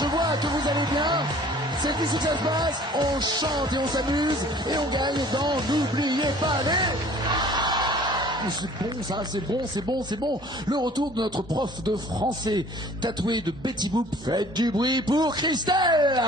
je vois que vous allez bien. C'est ici que ça se passe. On chante et on s'amuse et on gagne dans N'oubliez pas les... C'est bon ça, c'est bon, c'est bon, c'est bon. Le retour de notre prof de français tatoué de Betty Boop. Faites du bruit pour Christelle.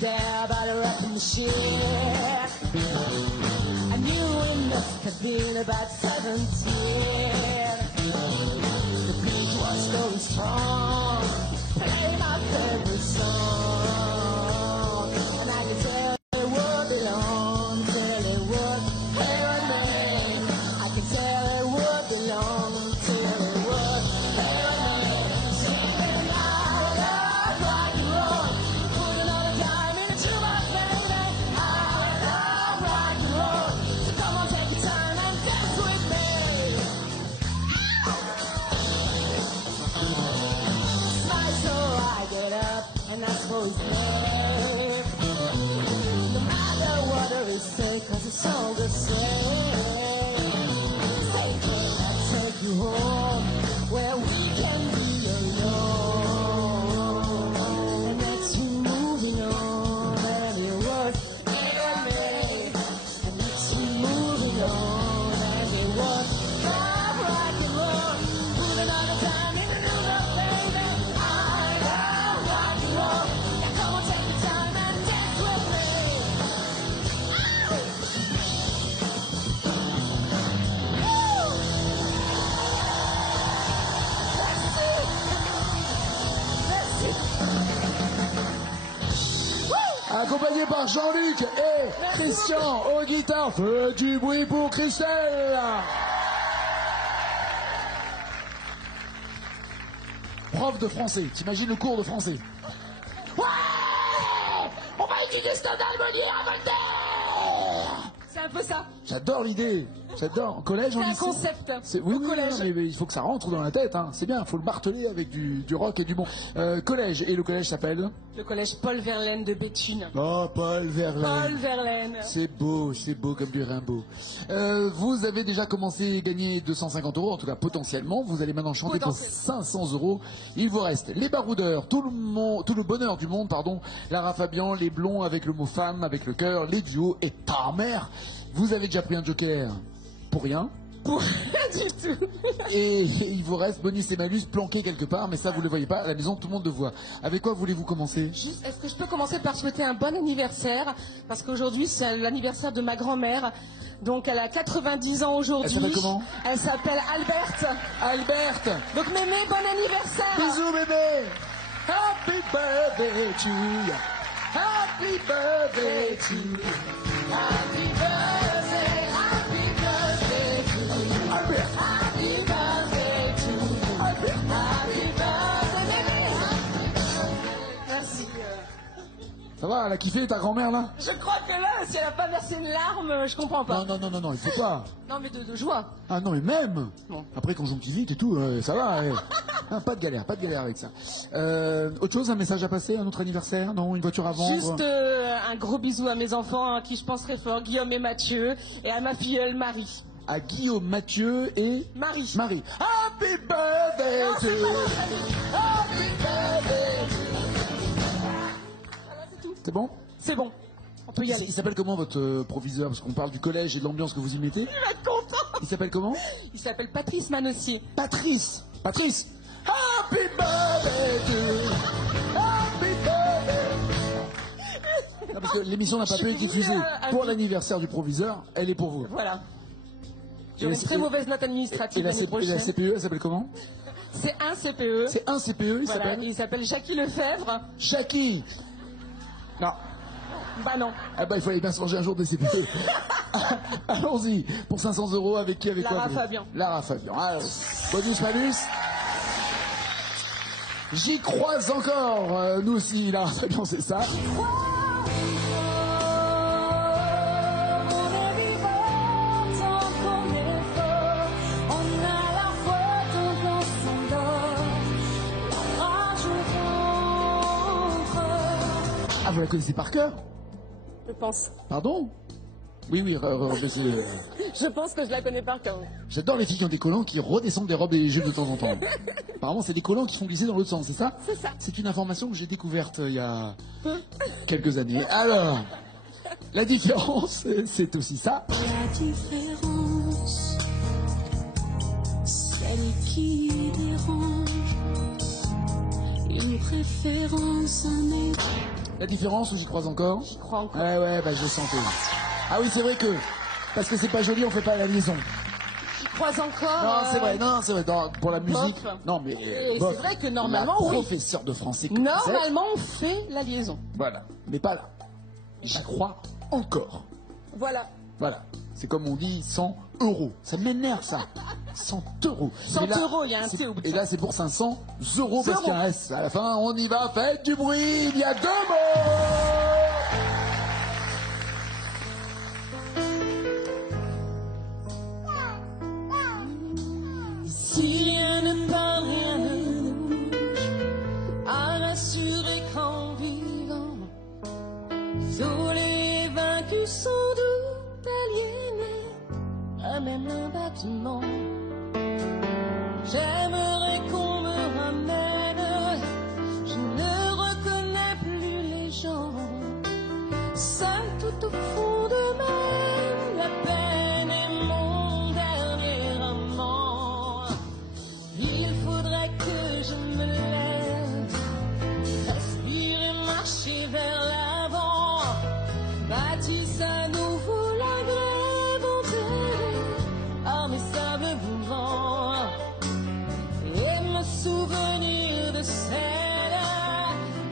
There about a rocking ship. I knew it must have been about 17. The beat was going strong. Play my favorite song, and I could tell it would belong, tell it would hair and name. I could tell it would belong, tell it would hair and name. Singing out loud, rock and roll. Put another dime in the jukebox, baby. Out loud, rock and roll. So come on, take your time and dance with me. Smile so I get up and ask for his name. No matter what they say, 'cause it's all the same. Say, can I take you home where we can be alone? And that's you moving on, and it was in me. And that's you moving on, and it was rock and roll. Put another time in the new love, baby. I love rock and roll. Yeah, come on, take your time and dance with me. Accompagné par Jean-Luc et Christian aux guitares. Faites du bruit pour Christelle. Prof de français, t'imagines le cours de français. Ouais, on va étudier Stendhal, Molière, à Voltaire. C'est un peu ça. J'adore l'idée, j'adore. En collège, en C'est un lycée. concept. Oui, Au oui, collège. non, mais il faut que ça rentre dans la tête, hein. C'est bien, il faut le marteler avec du rock et du bon. Collège, et le collège s'appelle Le collège Paul Verlaine de Béthune. Oh, Paul Verlaine. Paul Verlaine. C'est beau comme du Rimbaud. Vous avez déjà commencé à gagner 250 €, en tout cas potentiellement. Vous allez maintenant chanter pour 500 €. Il vous reste les baroudeurs, tout le bonheur du monde, pardon. Lara Fabian, les blonds avec le mot femme, avec le cœur, les duos et ta mère. Vous avez déjà pris un joker pour rien. Pour rien du tout. Et il vous reste bonus et malus planqués quelque part, mais ça vous ne le voyez pas. À la maison, tout le monde le voit. Avec quoi voulez-vous commencer? Juste, est-ce que je peux commencer par souhaiter un bon anniversaire? Parce qu'aujourd'hui, c'est l'anniversaire de ma grand-mère. Donc, elle a 90 ans aujourd'hui. Elle s'appelle comment? Elle s'appelle Alberte. Alberte. Donc, mémé, bon anniversaire. Bisous bébé. Happy birthday to you. Happy birthday to you. Happy birthday, happy birthday to you. Albert. Happy birthday to you. Albert. Happy birthday, mémé. Merci. Ça va, elle a kiffé ta grand-mère là? Je crois que là, si elle a pas versé une larme, je comprends pas. Non, il faut pas. Non, mais de joie. Ah non, mais même. Bon. Après conjonctivite et tout, ça va. Ah, pas de galère avec ça. Autre chose, un message à passer, un autre anniversaire? Non, une voiture à vendre? Juste un gros bisou à mes enfants, à qui je pense très fort, Guillaume et Mathieu, et à ma filleule Marie. À Guillaume, Mathieu et Marie. Happy birthday to you. Happy birthday to you. Voilà, c'est tout. C'est bon? C'est bon. On peut y aller. Il s'appelle comment votre proviseur? Parce qu'on parle du collège et de l'ambiance que vous y mettez. Il va être content. Il s'appelle comment? Il s'appelle Patrice Manossier. Patrice. Happy birthday to you. Happy birthday. Non, parce que l'émission n'a pas pu être diffusée pour l'anniversaire du proviseur. Elle est pour vous. Voilà. J'aurai une très mauvaise note administrative l'année Et la prochaine. CPE, elle s'appelle comment? C'est un CPE. C'est un CPE, il Voilà, s'appelle il s'appelle Jackie Lefebvre. Jackie. Non. Bah non. Ah bah il fallait bien se manger un jour des CPE. Allons-y. Pour 500 € avec qui? Avec Lara quoi? Fabian. Lara Fabian. Alors, bonus malus. J'y crois encore. Nous aussi, Lara Fabian, c'est ça. On a la foi dans son vous la connaissez par cœur? Je pense. Pardon? Oui, Je pense que je la connais par cœur. j'adore les filles qui ont des collants qui redescendent des robes et les jupes de temps en temps. Apparemment, c'est des collants qui font glisser dans l'autre sens, c'est ça? C'est ça. C'est une information que j'ai découverte il y a quelques années. Alors, la différence, c'est aussi ça. La différence, celle qui dérange, une préférence, un état. La différence, ou j'y crois encore? J'y crois encore. Ouais, bah je le sentais. Ah oui, c'est vrai que, parce que c'est pas joli, on fait pas la liaison. J'y crois encore. Non, c'est vrai, pour la musique. bof. Non, mais Et bof. c'est vrai que normalement, La oui. professeur de français que vous êtes, Normalement, on fait la liaison. voilà, mais pas là. J'y crois encore. Voilà. Voilà. C'est comme on dit 100 euros. Ça m'énerve, ça. 100 euros. 100 Et là, euros, il y a un c'est- T au bout de Et ça. là, c'est pour 500 euros parce Zéro. qu'il y a un S. À la fin, on y va. Faites du bruit. Il y a 2 mots. Si rien ne parle, rien ne bouge, à rassurer qu'en vivant, isolé et vaincu sans doute, aliéné à même un bâtiment. J'aimerais qu'on me ramène, je ne reconnais plus les gens, seul tout au fond de même, la peine est mon dernier amant. Il faudrait que je me lève, respire et marcher vers l'avant, bâtisse à nouveau la grève enterrée par mes sables mouvants, et me souvenir de celle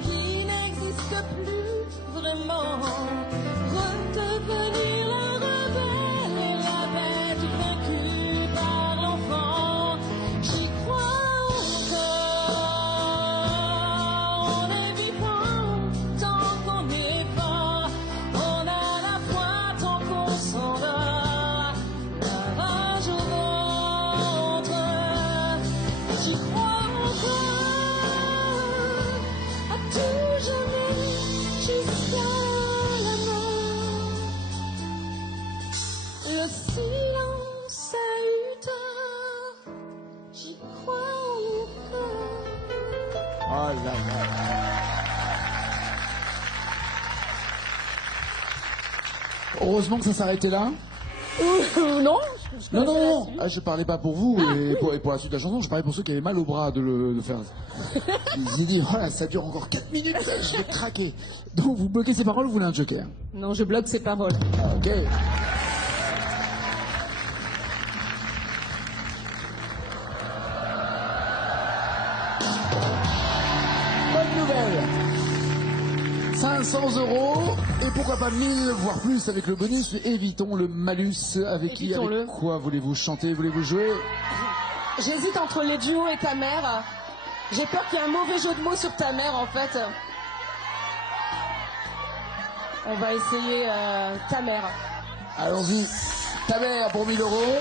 qui n'existe plus vraiment, redevenir la rebelle et la bête vaincue par l'enfant. J'y crois encore, on est vivant tant qu'on est fort, on a la foi tant qu'on s'endort, la rage au ventre. J'y crois encore, à tout jamais, jusqu'à la mort. Le silence a eu tort, j'y crois encore. Oh là là. Heureusement que ça s'arrêtait là. Non. Non. Ah, je parlais pas pour vous et pour la suite de la chanson. Je parlais pour ceux qui avaient mal au bras de le faire. J'ai dit, voilà, ça dure encore 4 minutes, je vais craquer. Donc vous bloquez ces paroles ou vous voulez un joker? Non, je bloque ses paroles. Ok. Bonne nouvelle. 500 euros et pourquoi pas 1000 voire plus avec le bonus. Évitons le malus. Avec qui, Évitons-le. avec quoi voulez-vous chanter, voulez-vous jouer? J'hésite entre les duos et ta mère. J'ai peur qu'il y ait un mauvais jeu de mots sur ta mère, en fait. On va essayer ta mère. Allons-y. Ta mère pour 1000 euros.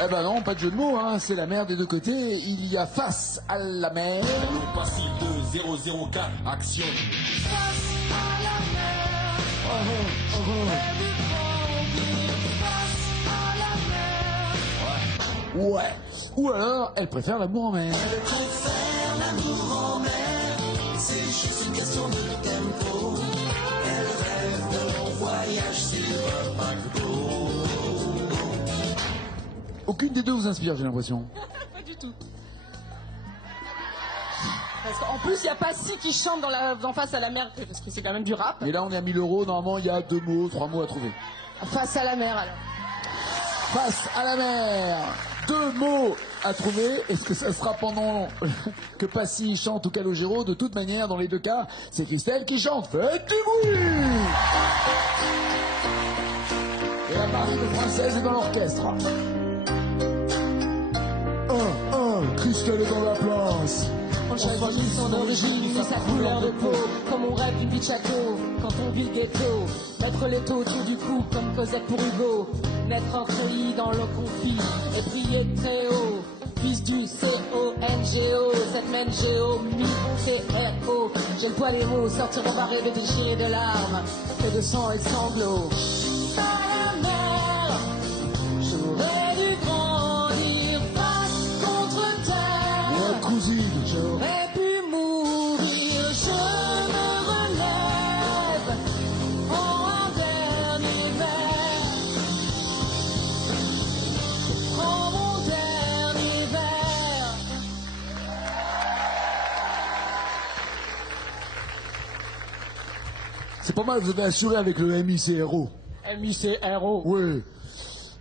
Eh ben non, pas de jeu de mots, hein. C'est la mer des deux côtés. Il y a face à la mer. Passif de 004, action. Ouais. Ou alors, elle préfère l'amour en mer. Aucune des deux vous inspire, j'ai l'impression. Pas du tout. Parce qu'en plus, il n'y a pas si qui chante dans face à la mer, parce que c'est quand même du rap. Et là, on est à 1000 euros. Normalement, il y a 2 mots, 3 mots à trouver. Face à la mer, alors. Face à la mer. 2 mots à trouver. Est-ce que ça sera pendant que Passy chante ou Calogero? De toute manière, dans les deux cas, c'est Christelle qui chante. Faites du bruit. Et la marine française est dans l'orchestre. Christelle est dans la place. On choisit son origine et sa couleur de peau, comme on rêve d'une vie de château, quand on vit le ghetto. Mettre l'étau autour du cou, comme Cosette pour Hugo. Mettre un treillis dans l'eau confit et prier très haut. fils du C-O-N-G-O, cette mène Géo, mi-T-R-O. J'ai le poil et mots, sortir mon barré de déchirés de larmes, que de sang et de sanglots. À la mer, j'aurais dû grandir face contre terre. La cousine. J'aurais pu mourir, je me relève en un dernier verre. Prends mon dernier verre. C'est pas mal, vous avez assuré avec le MICRO. MICRO. Oui.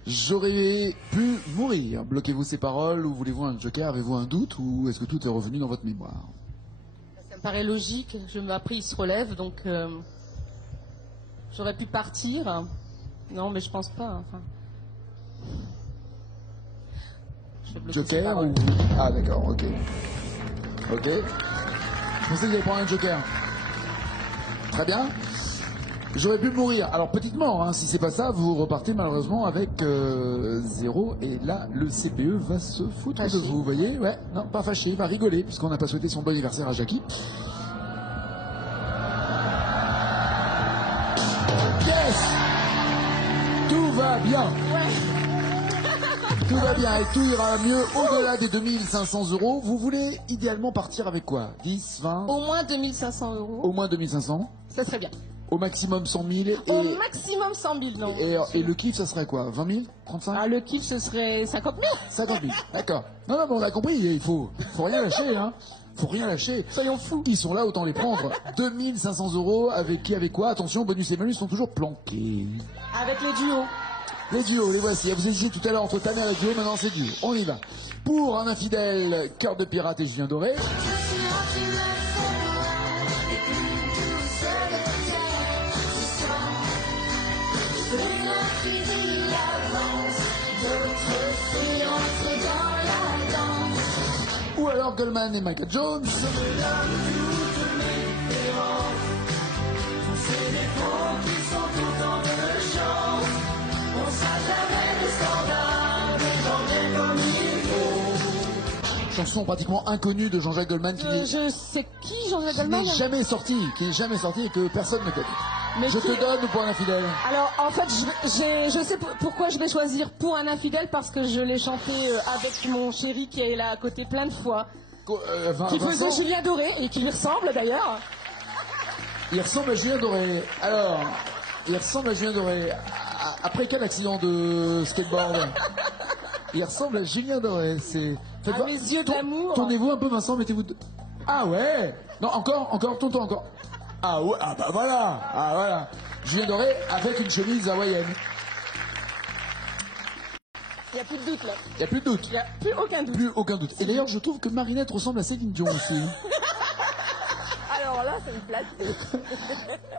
J'aurais pu mourir. Bloquez-vous ces paroles ou voulez-vous un joker? Avez-vous un doute ou est-ce que tout est revenu dans votre mémoire? Ça me paraît logique. Après, il se relève, donc j'aurais pu partir. Non, mais je pense pas. Enfin. Je vais bloquer ces Joker paroles. ou... Ah d'accord, ok. Ok. Je pensais que vous alliez prendre un joker. Très bien. J'aurais pu mourir. Alors petitement, hein, si c'est pas ça, vous repartez malheureusement avec 0. Et là, le CPE va se foutre Fâché. de vous, vous voyez? Ouais, non, pas fâché, il va rigoler, puisqu'on n'a pas souhaité son bon anniversaire à Jackie. Yes! Tout va bien. Tout va bien et tout ira mieux au-delà des 2500 euros. Vous voulez idéalement partir avec quoi? 10, 20? Au moins 2500 euros. Au moins 2500? Ça serait bien. Au maximum 100 000 et... Au maximum 100 000, non. Et le kiff, ça serait quoi? 20 000? 35? Ah, le kiff, ce serait 50 000. 50 000, d'accord. Non, non, mais on a compris, il faut rien lâcher, hein. Faut rien lâcher. Soyons fous. Ils sont là, autant les prendre. 2500 euros, avec qui, avec quoi? Attention, bonus et malus sont toujours planqués. Avec le duo. Les duos, les voici. Vous hésitiez tout à l'heure entre ta mère et duo, maintenant c'est duo. On y va. Pour un infidèle, Cœur de pirate et Julien Doré. Ou alors Goldman et Michael Jones. Chanson pratiquement inconnue de Jean-Jacques Goldman qui n'est Je sais qui, Jean-Jacques Goldman? jamais sorti, et que personne ne connaît. Mais Je qui- te donne pour un infidèle. Alors, en fait, je sais pourquoi je vais choisir pour un infidèle, parce que je l'ai chanté avec mon chéri qui est là à côté plein de fois, qui faisait Vincent, Julien Doré et qui lui ressemble d'ailleurs. il ressemble à Julien Doré. Alors, il ressemble à Julien Doré. Après quel accident de skateboard? Il ressemble à Julien Doré. C'est. Faites À voir. mes yeux d'amour. Tournez-vous un peu, Vincent. Mettez-vous. Ah ouais. Non, encore, tourne-toi encore. Ah ouais. Ah bah voilà. Ah voilà. Julien Doré avec une chemise hawaïenne. Il n'y a plus de doute là. Il n'y a plus de doute. Il n'y a plus aucun doute. Plus aucun doute. Et d'ailleurs, je trouve que Marinette ressemble à Céline Dion aussi. Alors là, ça me flatte.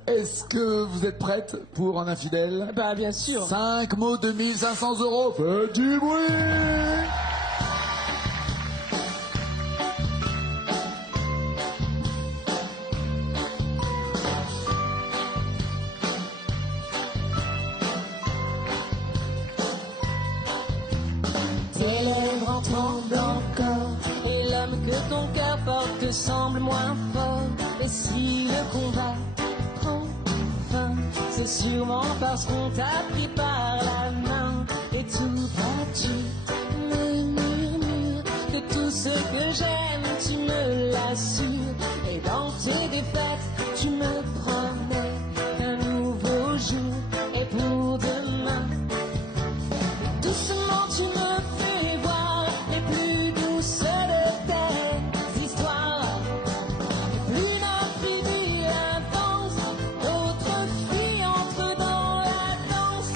Est-ce que vous êtes prête pour un infidèle? Bah, bien sûr. 5 mots, 2500 euros. Faites du bruit. Tes lèvres en tremblent encore, et l'homme que ton cœur porte semble moins fort. Et si le combat prend fin, c'est sûrement parce qu'on t'a pris par la main. Et tout bas, tu me murmures que tout ce que j'aime, tu me l'assures. Et dans tes défaites, tu me promets un nouveau jour. Et pour demain, doucement tu me fais voir les plus douces de tes histoires. Plus d'infini intense, d'autres filles entrent dans la danse.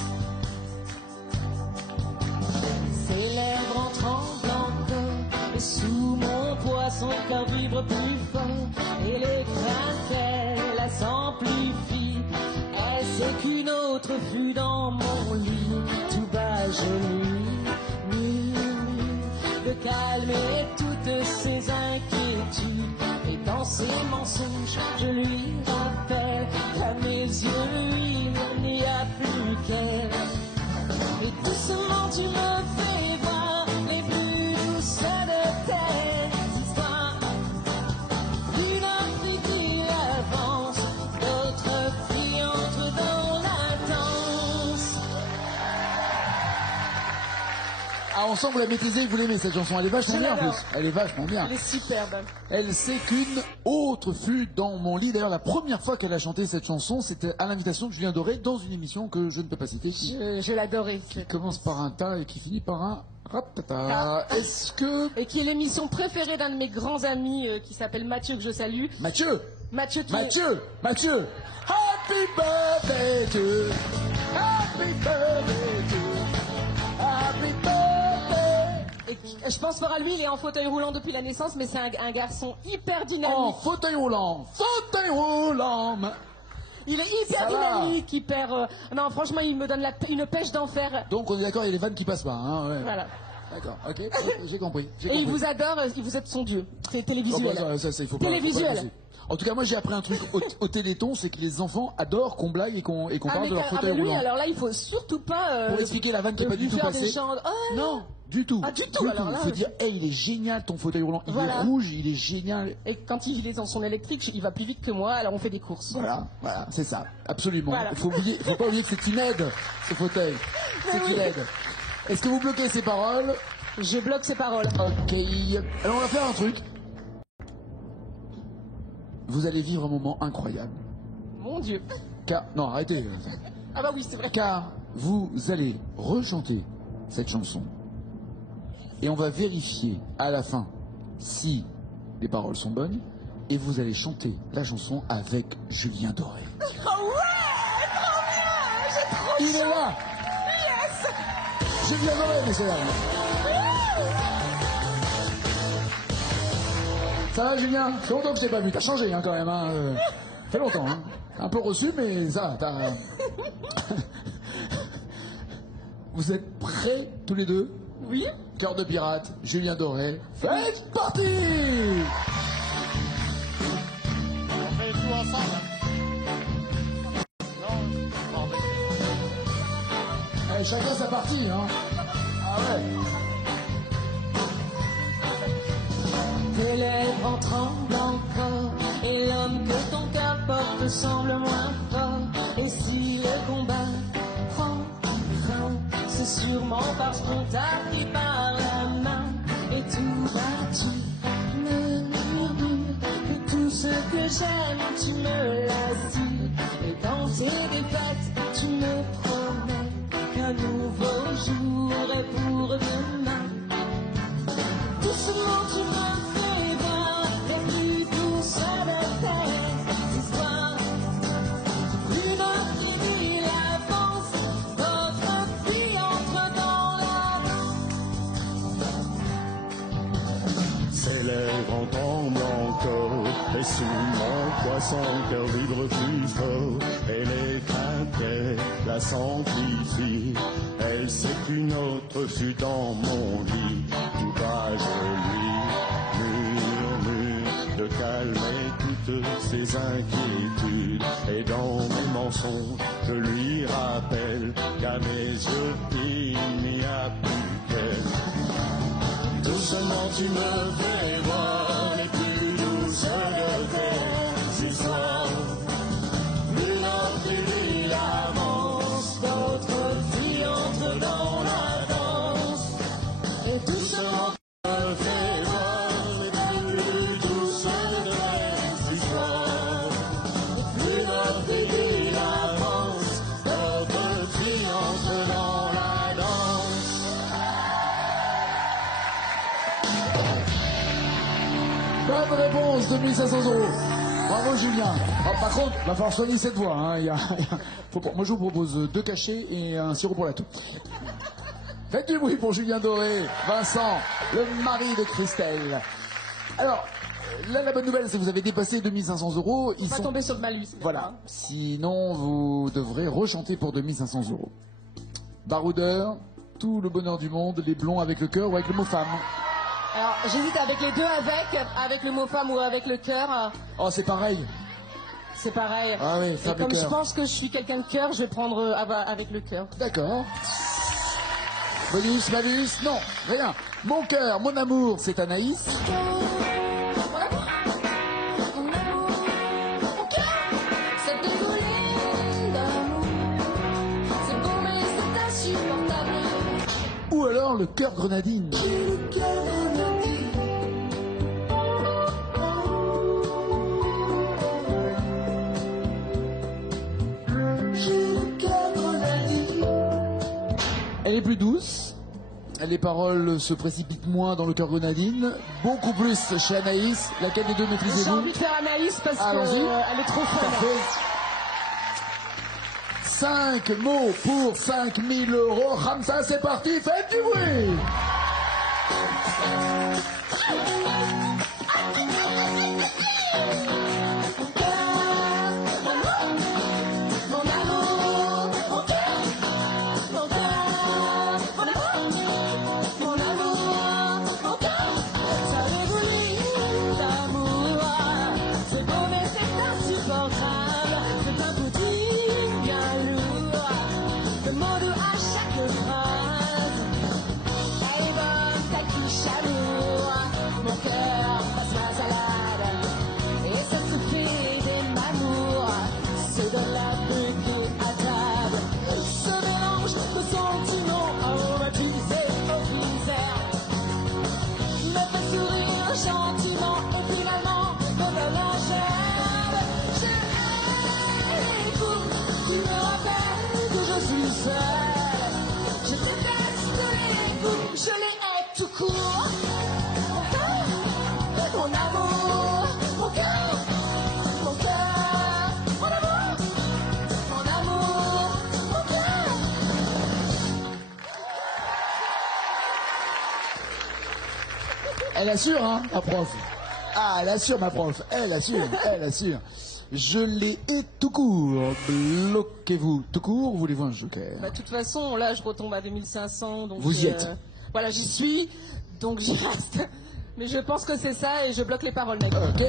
Ses lèvres en tremblent encore, et sous mon poids son cœur vibre plus fort. Et l'étincelle la s'amplifie, elle sait qu'une autre fut dans mon lit. Tout bas je lui murmure de calmer toutes ses inquiétudes. Et dans ses mensonges je lui rappelle qu'à mes yeux lui il n'y a plus qu'elle. Et doucement tu me fais voir les plus douces Ah, on sent que vous la maîtrisez, que vous l'aimez cette chanson. Elle est vachement bien en plus. Elle est vachement bien. Elle est superbe. Elle sait qu'une autre fut dans mon lit. D'ailleurs, la première fois qu'elle a chanté cette chanson, c'était à l'invitation de Julien Doré dans une émission que je ne peux pas citer. Je l'adorais. Qui commence par un ta et qui finit par un ratata. Est-ce que... Et qui est l'émission préférée d'un de mes grands amis qui s'appelle Mathieu, que je salue. Mathieu Mathieu qui Mathieu Happy birthday to you. Happy birthday to you. Happy birthday. Et je pense fort à lui, il est en fauteuil roulant depuis la naissance, mais c'est un garçon hyper dynamique. En fauteuil roulant. Fauteuil roulant. Il est hyper dynamique, hyper... Non, franchement, il me donne une pêche d'enfer. Donc on est d'accord, il y a les vannes qui passent pas. Hein, ouais. Voilà. D'accord, ok, j'ai compris. Et il vous adore, vous êtes son dieu. C'est télévisuel. Oh, bah, ça, il faut pas, télévisuel. faut pas en tout cas, moi j'ai appris un truc au Téléthon, c'est que les enfants adorent qu'on blague et qu'on parle de leur fauteuil roulant. Alors là, il faut surtout pas... Pour expliquer la vanne qui n'est pas du tout passée. Oh, non, du tout. Ah, du tout. Alors là, il faut dire, hey, il est génial ton fauteuil roulant. Il est rouge, il est génial. Et quand il est dans son électrique, il va plus vite que moi, alors on fait des courses. Voilà, c'est ça, absolument. Voilà. Faut pas oublier que c'est une aide, ce fauteuil. C'est une aide. Est-ce que vous bloquez ces paroles? Je bloque ses paroles. Ok. Alors on va faire un truc. Vous allez vivre un moment incroyable. Mon Dieu. Car... Non, arrêtez. Ah bah oui, c'est vrai. Car vous allez rechanter cette chanson. Et on va vérifier à la fin si les paroles sont bonnes. Et vous allez chanter la chanson avec Julien Doré. Oh ouais, trop bien. J'ai trop Il est là. Yes. Julien Doré, messieurs dames. Ça va, Julien? C'est longtemps que je t'ai pas vu. T'as changé, hein, quand même. Hein. Fait longtemps. Hein. Un peu reçu, mais ça, t'as... Vous êtes prêts, tous les deux? Oui. Cœur de pirate, Julien Doré. Faites partie! On fait tout ensemble. Allez, chacun sa partie, hein. Ah ouais. Tes lèvres en tremblent encore, et l'homme que ton cœur porte semble moins fort. Et si le combat prend fin, c'est sûrement parce qu'on t'a pris par la main. Et tout bas, tu me murmures que tout ce que j'aime, tu me l'as dit. Et dans tes défaites, tu me promets qu'un nouveau jour est pour demain. Doucement, tu me fais voir les plus douces de tes histoires. Plus notre idylle avance, notre vie entre dans la danse. Ses lèvres en tremblent encore, et sous mon poisson cœur vibre plus fort. Et l'étincelle la s'amplifie, elle sait qu'une autre fut dans mon lit. Tout bas je lui murmure de calmer toutes ses inquiétudes. Et dans mes mensonges je lui rappelle qu'à mes yeux il n'y a plus qu'elle. Doucement tu me fais voir les plus douces de tes histoires. Plus notre idylle avance, d'autres filles entrent dans la danse. Et doucement tu me fais voir les plus douces de tes histoires. Plus notre idylle avance, d'autres filles entrent dans la danse. Bonne réponse de 1500 €. Bravo Julien. Ah, par contre, il va falloir soigner cette voix. Hein. Moi je vous propose 2 cachets et un sirop pour la toux. Faites du bruit pour Julien Doré, Vincent, le mari de Christelle. Alors, là la bonne nouvelle c'est que vous avez dépassé 2500 €. Ils sont tombés sur le malus. Voilà. Sinon vous devrez rechanter pour 2500 €. Baroudeur, tout le bonheur du monde, les blonds avec le cœur ou avec le mot femme. Alors, j'hésite avec les deux, avec le mot femme ou avec le cœur. Oh, c'est pareil. C'est pareil. Ah oui, Et femme et comme je cœur. pense que je suis quelqu'un de cœur, je vais prendre avec le cœur. D'accord. Bonus, malus, non, rien. Mon cœur, mon amour, c'est Anaïs. Cette colline d'amour, c'est bon mais c'est insupportable. Ou Ou alors le cœur grenadine. Elle est plus douce, les paroles se précipitent moins dans le cœur grenadine, beaucoup plus chez Anaïs. Laquelle des deux J'ai maîtrisez-vous? envie de faire Anaïs parce Allons-y. qu'elle est trop fun. Parfait. 5 mots pour 5 000 euros. Ramsa, c'est parti, faites du bruit. Je les hais tout court. Mon amour, mon cœur, mon cœur, mon amour, mon amour, mon cœur. Elle assure, hein, ma prof. Ah, elle assure, ma prof. Elle assure, elle assure. Je l'ai et tout court. Bloquez-vous. Tout court, voulez-vous un joker? Bah, de toute façon, là, je retombe à 2500. Donc, Vous y êtes. Voilà, j'y suis, donc j'y reste. Mais je pense que c'est ça et je bloque les paroles maintenant. Ok.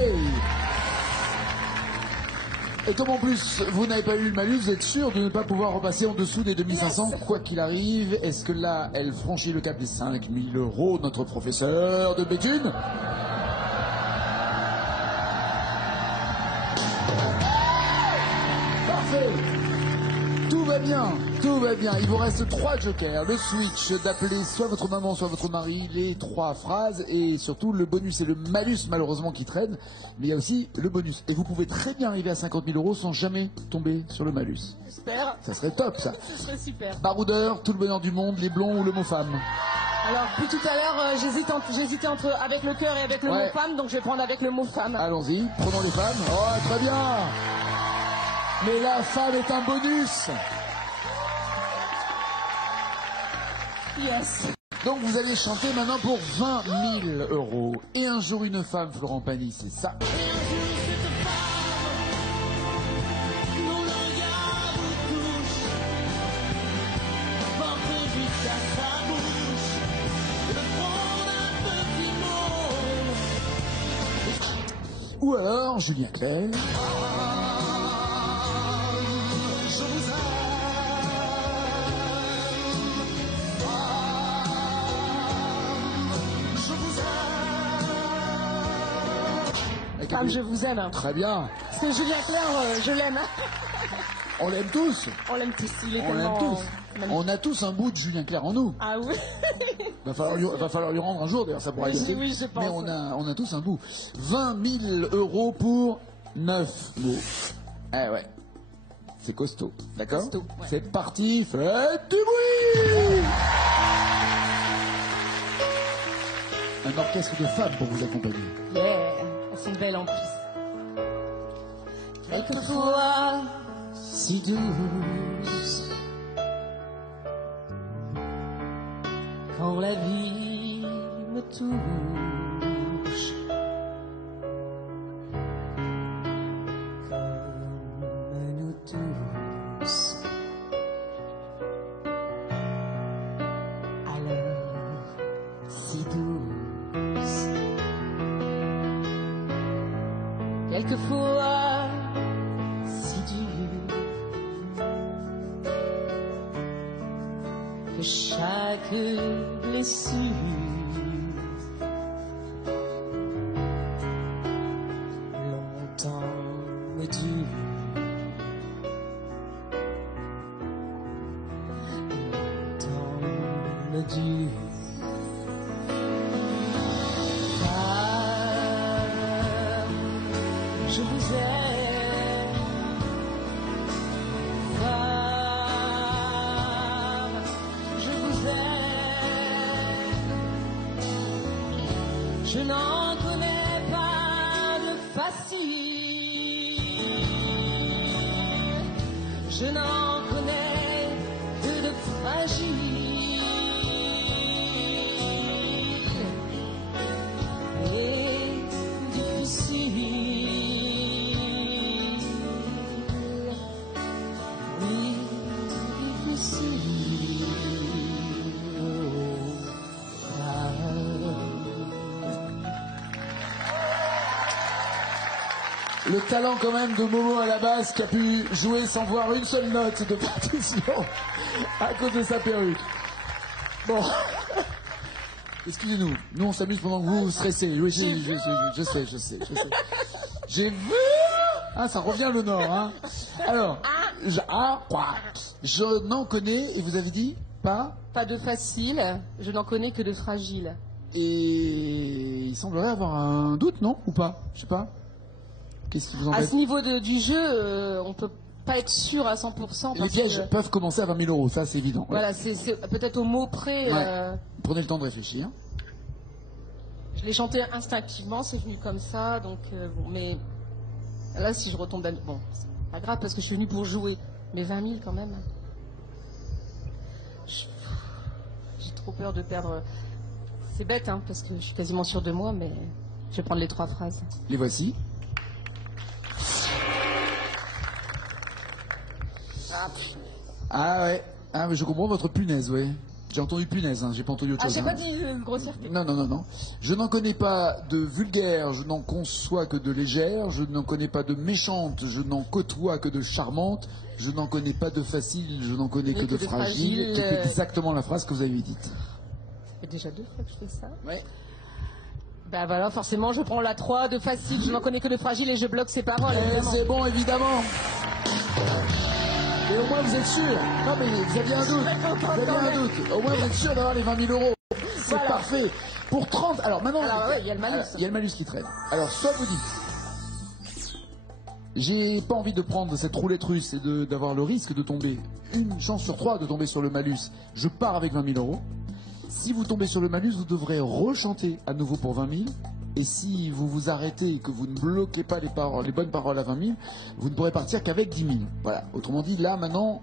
Et comme en plus, vous n'avez pas eu le malus, vous êtes sûr de ne pas pouvoir repasser en dessous des 2500, Yes. quoi qu'il arrive. Est-ce que là, elle franchit le cap des 5 000 euros, notre professeur de Béthune? Parfait. Tout va bien, tout va bien. Il vous reste 3 jokers. Le switch d'appeler soit votre maman, soit votre mari, les 3 phrases et surtout le bonus et le malus malheureusement qui traînent. Mais il y a aussi le bonus. Et vous pouvez très bien arriver à 50 000 euros sans jamais tomber sur le malus. J'espère. Ça serait top ça. Ce serait super. Baroudeur, tout le bonheur du monde, les blonds ou le mot femme. Alors, depuis tout à l'heure, j'hésitais entre avec le cœur et avec le Ouais. mot femme, donc je vais prendre avec le mot femme. Allons-y, prenons les femmes. Oh, très bien. Mais la femme est un bonus. Yes. Donc vous allez chanter maintenant pour 20 000 euros. Et un jour une femme, Florent Pagny, c'est ça. Ou alors Julien Clerc. Femme, je vous aime. Très bien. Parce que Julien Clerc, je l'aime. On l'aime tous. On l'aime tous. Il est On l'aime tellement... tous. magnifique. On a tous un bout de Julien Clerc en nous. Ah oui. Va falloir lui rendre un jour, d'ailleurs, ça pourra Oui, être. oui, je pense. Mais on a tous un bout. 20 000 euros pour 9 mots. Eh ouais. C'est costaud, d'accord? Costaud, ouais. C'est parti, faites du bruit! Un orchestre de femmes pour vous accompagner. Yeah. Elles sont belles en plus. Quelquefois, Si douce, quand la vie me touche, comme nous tous, alors si douce, quelquefois si dure, que chaque blessure longtemps me dure, longtemps me Dieu. Je vous aime, femme, je vous aime. Je n'en connais pas de facile, je n'en connais que de fragile. Et difficile, oui, difficile. Le talent quand même de Momo à la basse qui a pu jouer sans voir une seule note de partition à cause de sa perruque. Bon. Excusez-nous, nous on s'amuse pendant que vous stressez. Oui, je sais. J'ai vu. Ah, ça revient le Nord, hein. Alors, je n'en connais, et vous avez dit pas. Pas de facile, je n'en connais que de fragile. Et il semblerait avoir un doute, non? Ou pas? Je sais pas. Qu'est-ce qui vous embête? À ce niveau du jeu, on peut pas être sûr à 100%. Les pièges peuvent commencer à 20 000 euros, ça c'est évident. Voilà, c'est peut-être au mot près. Ouais. Prenez le temps de réfléchir. Je l'ai chanté instinctivement, c'est venu comme ça, donc bon, mais là si je retombe bon, c'est pas grave parce que je suis venue pour jouer, mais 20 000 quand même. J'ai trop peur de perdre. C'est bête, hein, parce que je suis quasiment sûre de moi, mais je vais prendre les 3 phrases. Les voici. Ah ouais. Ah mais je comprends votre punaise, ouais. J'ai entendu punaise, hein. J'ai pas entendu autre chose. J'ai pas hein. dit grossièreté. Non. Je n'en connais pas de vulgaire, je n'en conçois que de légère, je n'en connais pas de méchante, je n'en côtoie que de charmante, je n'en connais pas de facile, je n'en connais que de fragile. Qui est exactement la phrase que vous avez dite. Ça fait déjà 2 fois que je fais ça. Ouais. Ben voilà, forcément, je prends la 3 de facile, je n'en connais que de fragile et je bloque ses paroles. Évidemment. C'est bon, évidemment. Et au moins vous êtes sûr. Non mais vous aviez un doute. Vous aviez un doute. Au moins vous êtes sûr d'avoir les 20 000 euros. C'est voilà. Parfait. Pour 30. Alors maintenant. Alors ouais, il y a le malus. Il y a le malus qui traîne. Alors soit vous dites. J'ai pas envie de prendre cette roulette russe et d'avoir le risque de tomber. Une chance sur 3 de tomber sur le malus. Je pars avec 20 000 euros. Si vous tombez sur le malus, vous devrez rechanter à nouveau pour 20 000. Et si vous vous arrêtez et que vous ne bloquez pas les bonnes paroles à 20 000, vous ne pourrez partir qu'avec 10 000. Voilà. Autrement dit, là, maintenant,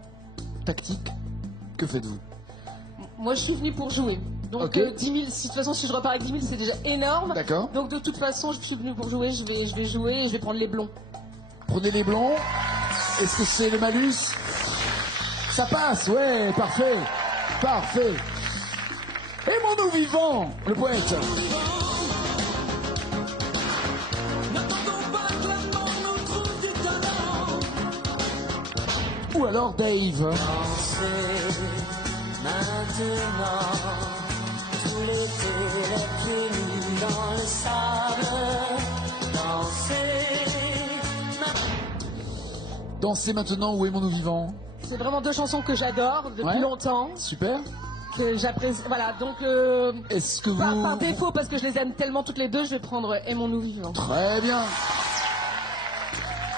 tactique, que faites-vous? Moi, je suis venue pour jouer. Donc, Okay. 10 000, de toute façon, si je repars avec 10 000, c'est déjà énorme. D'accord. Donc, de toute façon, je suis venue pour jouer. Je vais jouer et je vais prendre les blonds. Prenez les blonds. Est-ce que c'est le malus? Ça passe, ouais, parfait. Parfait. Aimons-nous vivants, le poète. Ou alors Dave. Dansez maintenant, tout l'été, les pieds nus dans le sable. Dansez maintenant ou aimons-nous vivants? C'est vraiment 2 chansons que j'adore depuis Ouais. longtemps. Super. Que j'apprécie. Voilà, donc Est-ce que vous... par défaut, parce que je les aime tellement toutes les deux, je vais prendre Aimons-nous vivants. Très bien.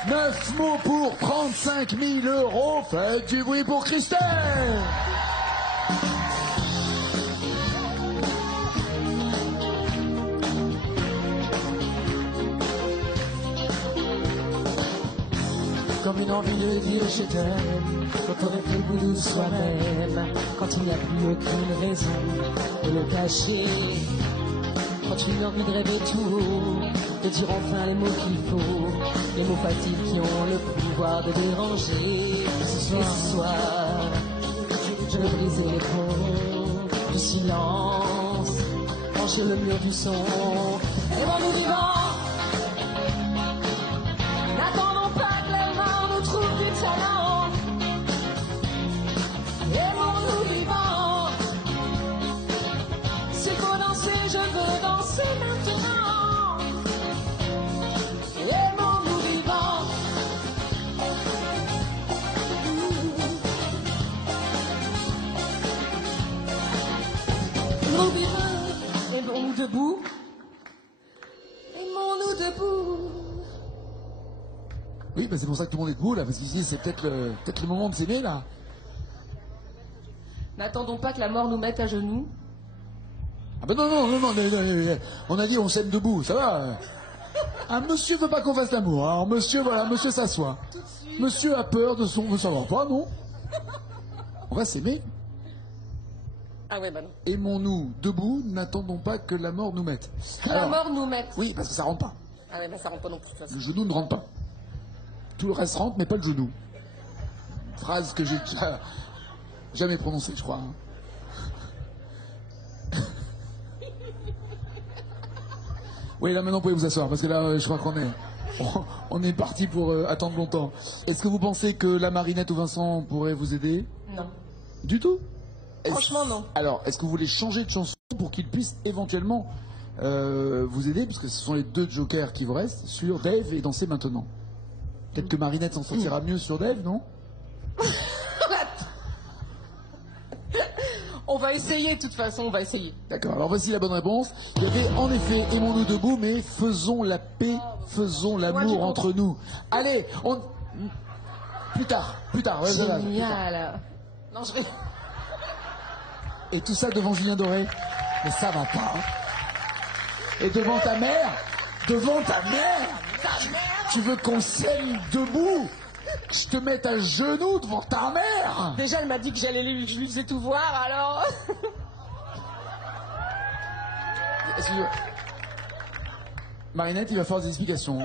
9 mots pour 35 000 euros. Faites du bruit pour Christelle. Comme une envie de dire je t'aime, quand on fait le bout de soi-même, quand il n'y a plus aucune raison de le cacher, quand tu as une envie de rêver tout haut, de dire enfin les mots qu'il faut, les mots faciles qui ont le pouvoir de déranger. Et ce soir, je veux briser les ponts du silence, franchir le mur du son, aimons-nous vivants. N'attendons pas que les morts nous trouvent du talent. Aimons-nous vivants. S'il faut danser, je veux danser maintenant. Aimons-nous vivants. Mourira, aimons-nous debout. Aimons-nous debout. Oui, bah c'est pour ça que tout le monde est debout là, parce qu'ici c'est peut-être le moment de s'aimer là. N'attendons pas que la mort nous mette à genoux. Ah bah non, on a dit on s'aime debout, ça va. Un monsieur veut pas qu'on fasse l'amour, alors monsieur s'assoit. Monsieur a peur de son... Vous savez pas, non? On va s'aimer. Ah ouais, bah non. Aimons-nous debout, n'attendons pas que la mort nous mette. Que la mort nous mette. Oui, parce que ça rentre pas. Ah ouais, bah ça rentre pas non plus de toute façon. Le genou ne rentre pas. Tout le reste rentre, mais pas le genou. Phrase que j'ai jamais prononcée, je crois. Hein. Oui, là maintenant vous pouvez vous asseoir, parce que là je crois on est parti pour attendre longtemps. Est-ce que vous pensez que la Marinette ou Vincent pourraient vous aider? Non. Du tout? Franchement, non. Alors, est-ce que vous voulez changer de chanson pour qu'ils puissent éventuellement vous aider? Parce que ce sont les deux jokers qui vous restent sur Dave et Danser maintenant. Peut-être que Marinette s'en sortira mieux sur Dave, non? On va essayer, de toute façon, on va essayer. D'accord, alors voici la bonne réponse. Il y avait en effet Aimons-nous debout, mais faisons la paix, faisons l'amour entre nous. Allez, plus tard, ouais, voilà, plus tard. Génial. Non, je vais... Et tout ça devant Julien Doré. Mais ça va pas. Hein. Et devant ta mère. Tu veux qu'on s'aime debout? Que je te mette à genoux devant ta mère? Déjà, elle m'a dit que j'allais lui faisais tout voir, alors... Marinette, il va falloir des explications.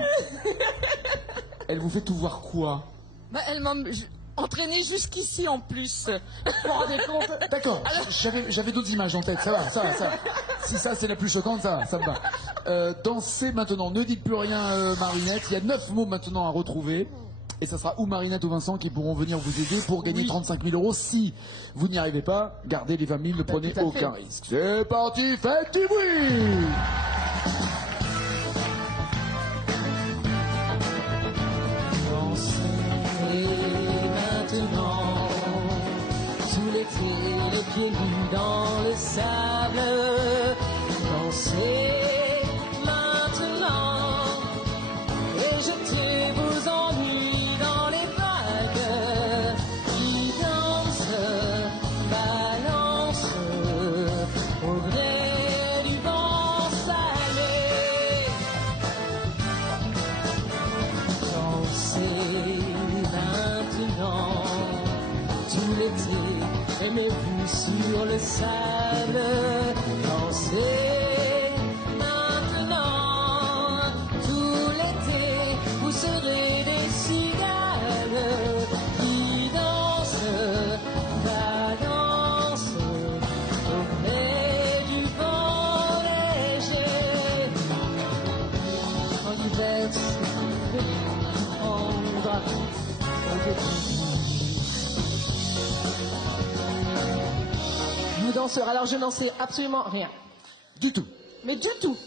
Elle vous fait tout voir quoi? Bah, elle m'a entraîné jusqu'ici en plus. Vous vous rendez compte? D'accord, j'avais d'autres images en tête, ça va. Si ça c'est la plus choquante, ça me va. Dansez maintenant, ne dites plus rien Marinette, il y a 9 mots maintenant à retrouver. Et ça sera ou Marinette ou Vincent qui pourront venir vous aider pour gagner 35 000 €. Si vous n'y arrivez pas, gardez les 20 000, ne prenez aucun risque. C'est parti, faites du bruit! Maintenant, sous l'été, les pieds nus dans le sable, dansez maintenant et jetez vos ennuis dans les vagues qui dansent, balancent au gré du vent salé. Dansez maintenant, tout l'été, aimez-vous sur le sable. Dansez maintenant, tout l'été, vous serez des cigales qui dansent, balancent au gré du vent léger. En hiver, c'est prendre. Nous danseurs, alors je n'en sais absolument rien. Du tout. Mais du tout.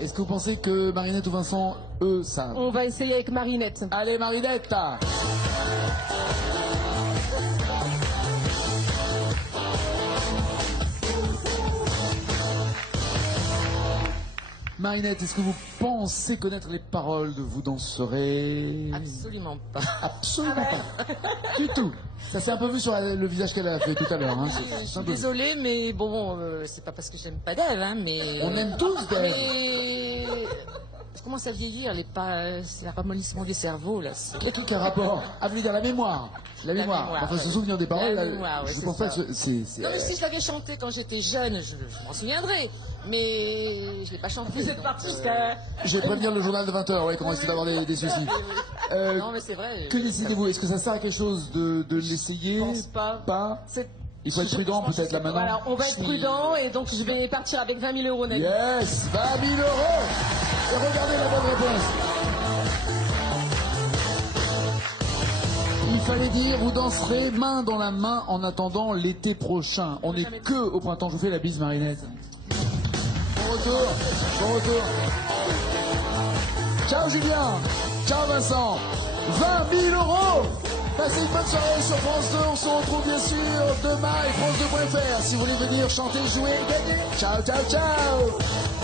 Est-ce que vous pensez que Marinette ou Vincent, eux, savent? On va essayer avec Marinette. Allez Marinette! Marinette, est-ce que vous pensez connaître les paroles de Vous danserez? Absolument pas. Absolument pas. Du tout. Ça s'est un peu vu sur le visage qu'elle a fait tout à l'heure. Hein. Je suis désolée, mais bon, c'est pas parce que j'aime pas Dave, hein, mais... On aime tous Dave. Mais... Je commence à vieillir, c'est le ramollissement des cerveaux, là. Quel truc à rapport? Ah, vous voulez dire la mémoire? La mémoire. Enfin, ouais. se souvenir des paroles, La mémoire, ouais, je c'est pense pas ça. que c'est... Non, mais si je l'avais chanté quand j'étais jeune, je m'en souviendrai. Mais je l'ai pas chanté. Vous êtes donc, parti, Je vais prévenir le journal de 20h, ouais, qu'on risque d'avoir des soucis. Non, mais c'est vrai. Que décidez-vous? Est-ce que ça sert à quelque chose de l'essayer? Je pense pas. Pas? C'est- Il faut être prudent peut-être là maintenant. Voilà, on va être prudent et donc je vais partir avec 20 000 € net. Yes, 20 000 €. Et regardez la bonne réponse. Il fallait dire, vous danserez main dans la main en attendant l'été prochain. On n'est que au printemps. Je vous fais la bise, Marinette. Bon retour. Bon retour. Ciao Julien. Ciao Vincent. 20 000 €. Passez une bonne soirée sur France 2. On se retrouve bien sûr demain et France2.fr. Si vous voulez venir chanter, jouer, gagner. Ciao, ciao, ciao.